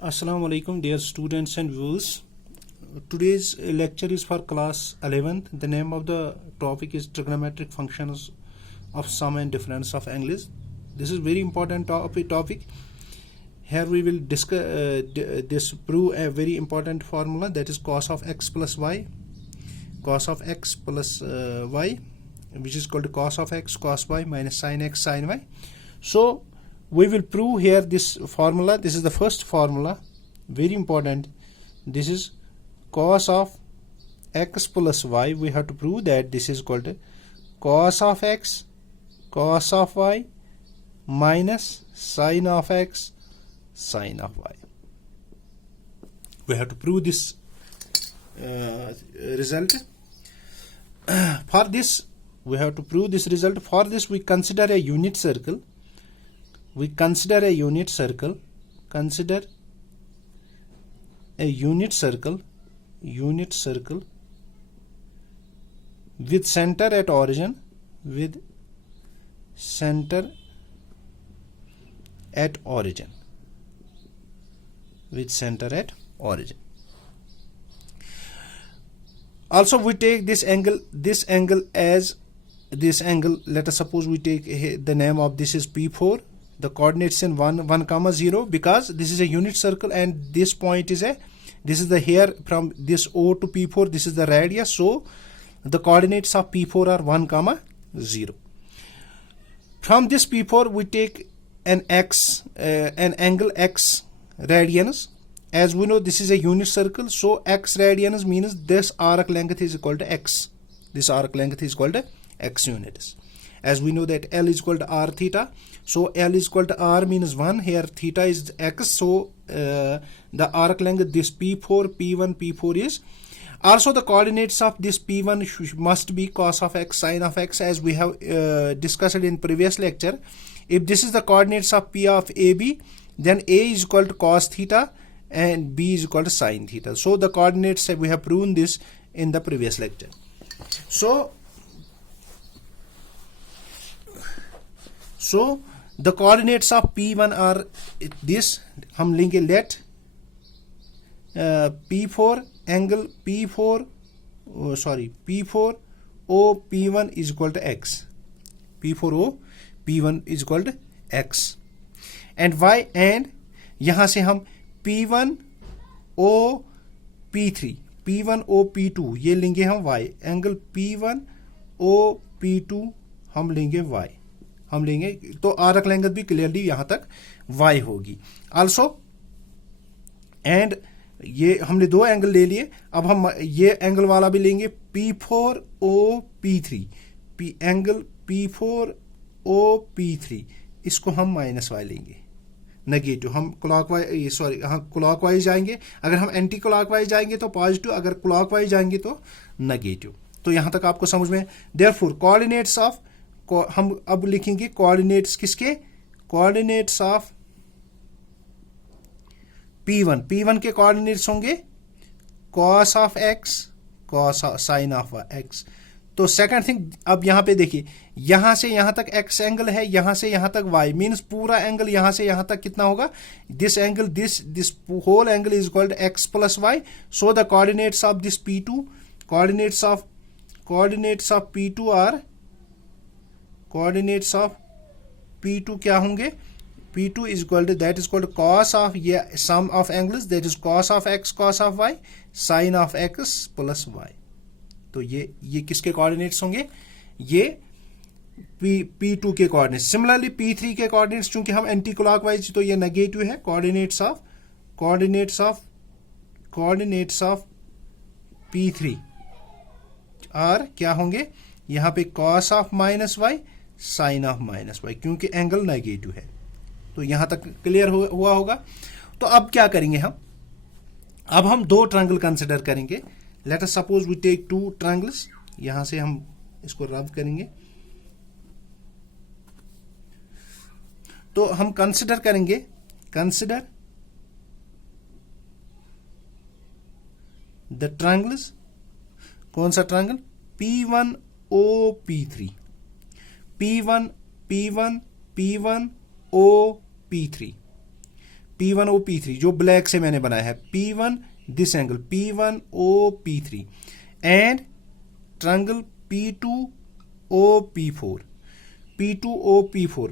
Assalamu alaikum, dear students and viewers. Today's lecture is for class 11th. The name of the topic is trigonometric functions of sum and difference of angles. This is very important topic. Here we will discuss prove a very important formula, that is cos of x plus y, y, which is called cos of x cos y minus sin x sin y. So we will prove here this formula. This is the first formula, very important. This is cos of x plus y. We have to prove that this is called cos of x cos of y minus sin of x sin of y. We have to prove this result. For this we have to prove this result. For this we consider a unit circle. Consider a unit circle with center at origin, Also we take this angle as this angle. Let us suppose we take the name of this is P4. The coordinates in 1, 0, because this is a unit circle and this point is this is the here from this O to P4, this is the radius. So the coordinates of P4 are 1, 0. From this P4 we take an angle x radians. As we know, this is a unit circle, so x radians means this arc length is equal to x. This arc length is equal to x units. As we know that L is equal to r theta, so L is equal to r means 1, here theta is x, so the arc length this P4 P4 is. Also the coordinates of this P1 must be cos of x sin of x, as we have discussed in previous lecture. If this is the coordinates of P of AB, then A is equal to cos theta and B is equal to sin theta. So the coordinates, we have proven this in the previous lecture. So the coordinates of P1 are this. हम लेंगे let P4 angle P4 O P1 is equal to x. P4 O P1 is equal to x and y, and यहाँ से हम P1 O P3 P1 O P2 ये लेंगे हम y. Angle P1 O P2 हम लेंगे y. तो arc length भी क्लियरली यहां तक y होगी. आल्सो एंड ये हमने दो एंगल ले लिए. अब हम ये एंगल वाला भी लेंगे P4 O P3 angle P4 O P3, इसको हम माइनस y लेंगे, नेगेटिव. हम क्लॉकवाइज जाएंगे. अगर हम एंटी क्लॉकवाइज जाएंगे तो पॉजिटिव, अगर क्लॉकवाइज जाएंगे तो नेगेटिव. तो यहां तक आपको समझ में. देयरफॉर कोऑर्डिनेट्स ऑफ, हम अब लिखेंगे कोऑर्डिनेट्स किसके, कोऑर्डिनेट्स ऑफ P1 के कोऑर्डिनेट्स होंगे cos of x cos sin of x. तो सेकंड थिंग, अब यहां पे देखिए, यहां से यहां तक x एंगल है, यहां से यहां तक y, मींस पूरा एंगल यहां से यहां तक कितना होगा, this angle this whole angle is equal to x plus y. So the coordinates of this P2, coordinates of P2 are, coordinates of P2 क्या होंगे, P2 is equal to, that is equal to cos of, ये sum of angles, that is cos of x cos of y sin of x plus y. तो ये किसके coordinates होंगे, ये P2 के coordinates. Similarly P3 के coordinates, चूंकि हम एंटी क्लॉकवाइज तो ये नेगेटिव है. कोऑर्डिनेट्स ऑफ P3 और क्या होंगे, यहां पे cos of minus y sin of minus y, क्योंकि एंगल नेगेटिव है. तो यहां तक क्लियर हुआ होगा. तो अब क्या करेंगे हम, अब हम दो ट्रायंगल कंसिडर करेंगे. Let us suppose we take two triangles. यहां से हम इसको रब करेंगे. तो हम कंसिडर करेंगे, कंसिडर द ट्रायंगल्स. कौन सा triangle, P1 O P3, P1 O P3, P1OP3 जो ब्लैक से मैंने बनाया है, P1 this angle P1OP3 and triangle P2OP4 P2OP4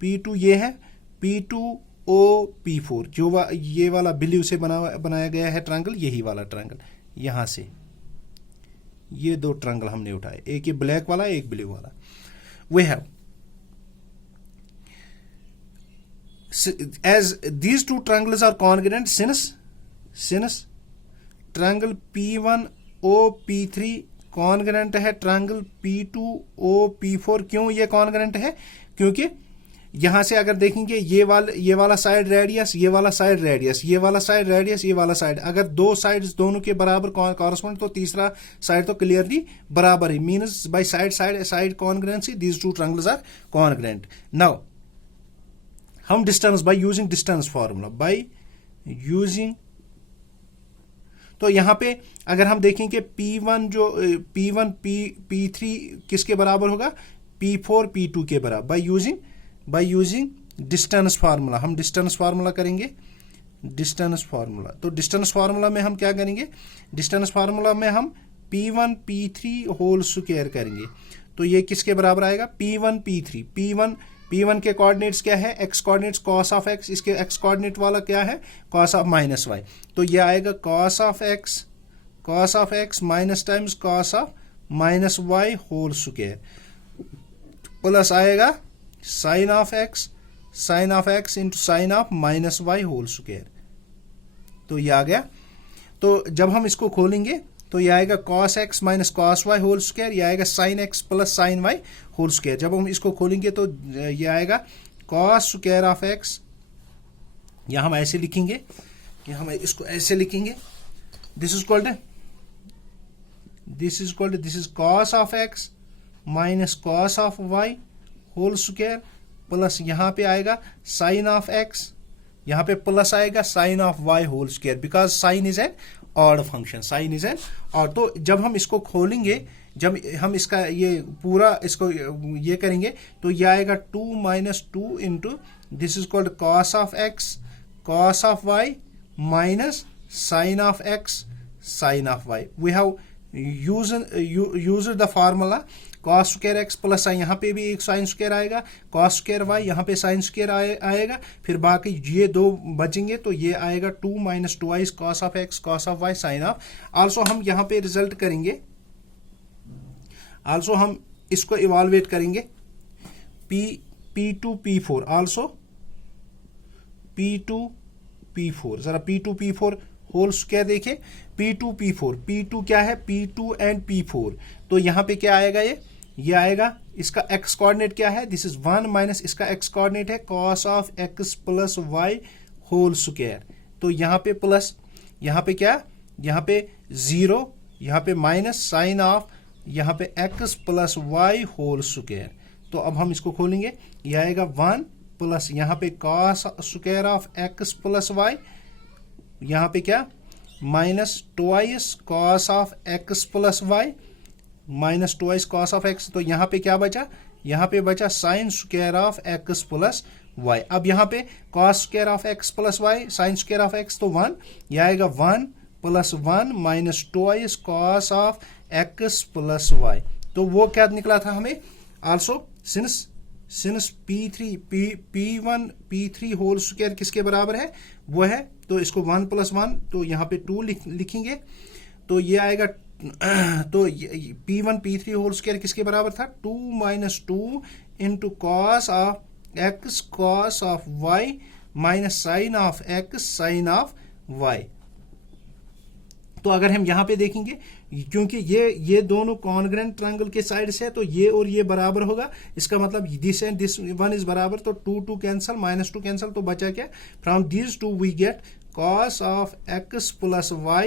P2 ये है P2OP4 जो ये वाला ब्लू से बनाया गया है ट्रायंगल, यही वाला ट्रायंगल, यहां से ये दो ट्रायंगल हमने उठाए, एक ये ब्लैक वाला एक ब्लू वाला. We have as these two triangles are congruent since triangle P1OP3 congruent है ट्रायंगल P2OP4. क्यों ये congruent है? क्योंकि यहां से अगर देखेंगे ये वाला साइड रेडियस, ये वाला साइड रेडियस, ये वाला साइड रेडियस, ये वाला साइड, अगर दो साइड्स दोनों के बराबर कॉरस्पॉन्ड तो तीसरा साइड तो क्लियरली बराबर है. Means by side congruency these two triangles are congruent. Now हम distance by using distance formula तो यहां पे अगर हम देखेंगे P1 P3 किसके बराबर होगा? P4 P2 के बराबर बाय यूजिंग डिस्टेंस फार्मूला. हम डिस्टेंस फार्मूला करेंगे, डिस्टेंस फार्मूला. तो डिस्टेंस फार्मूला में हम क्या करेंगे? डिस्टेंस फार्मूला में हम P1 P3 होल स्क्वायर करेंगे. तो ये किसके बराबर आएगा? P1 P3. P1 के कोऑर्डिनेट्स क्या है? x coordinates cos of x, इसके x कोऑर्डिनेट वाला क्या है? cos of minus y. तो ये आएगा cos of x minus times cos of minus y whole square plus आएगा sin of x into sine of minus y whole square. तो ये आ गया. तो जब हम इसको खोलेंगे तो ये आएगा cos x minus cos y whole square, ये आएगा sin x plus sin y whole square. जब हम इसको खोलेंगे तो ये आएगा cos स्क्वायर ऑफ x. या हम ऐसे लिखेंगे कि हम इसको ऐसे लिखेंगे, this is cos of x minus cos of y whole square plus यहां पे आएगा sin ऑफ x, यहां पे प्लस आएगा sin of y whole square because sin is an odd function, sine is an odd. तो जब हम इसको खोलेंगे, जब हम इसका ये पूरा इसको ये करेंगे तो ये आएगा 2 minus 2 into this is called cos of x cos of y minus sin of x sin of y. We have used the formula cos square x plus यहाँ पे भी एक sin स्क्वायर आएगा, cos स्क्वायर y, यहाँ पे sin square आएगा, फिर बाकी ये दो बचेंगे तो ये आएगा 2 minus 2i cos of x cos of y sin of. Also हम यहाँ पे रिजल्ट करेंगे, आल्सो हम इसको इवाल्युएट करेंगे P2 P4 also P2 P4. जरा P2 P4 होल स्क्वायर देखें. P2 P4 P2 क्या है? P2 and P4. तो यहां पे क्या आएगा? ये आएगा, इसका x कोऑर्डिनेट क्या है? दिस इज 1 माइनस इसका x कोऑर्डिनेट है cos of x plus y whole square. तो यहां पे प्लस, यहां पे क्या? यहां पे 0, यहां पे माइनस साइन ऑफ यहां पे x plus y whole square. तो अब हम इसको खोलेंगे, ये आएगा 1 प्लस यहां पे cos square of x plus y, यहां पे क्या? Minus twice cos of x plus y minus twice cos of x. तो यहां पे क्या बचा? यहां पे बचा sine square of x plus y. अब यहां पे cos square of x plus y sine square of x तो 1, यह आएगा 1 plus 1 minus twice cos of x plus y. तो वो क्या निकला था हमें? Also since P1 P3 whole square किसके बराबर है? वो है, तो इसको 1 प्लस 1 तो यहाँ पे 2 लिखेंगे. तो ये आएगा तो P1 P3 होल स्क्वायर किसके बराबर था? 2 minus 2 into cos of x cos of y minus sine of x sine of y. तो अगर हम यहां पे देखेंगे, क्योंकि ये दोनों कॉन्ग्रेंट ट्रायंगल के साइड से है तो ये और ये बराबर होगा, इसका मतलब this and this one is बराबर. तो 2 कैंसल, माइनस 2 कैंसल, तो बचा क्या? From this 2 we get cos of x plus y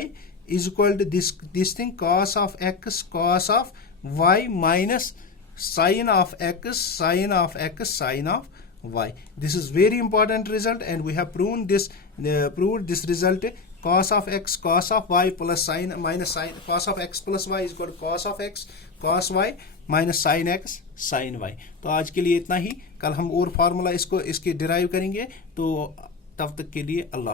is equal to this thing cos of x cos of y minus sine of x sine of x sine of y. This is very important result and we have proved this result. Cos of x cos of y plus sin minus sin cos of x plus y is equal to cos of x cos y minus sin x sin y. तो आज के लिए इतना ही. कल हम और formula इसके derive करेंगे. तो तब तक के लिए अल्लाह।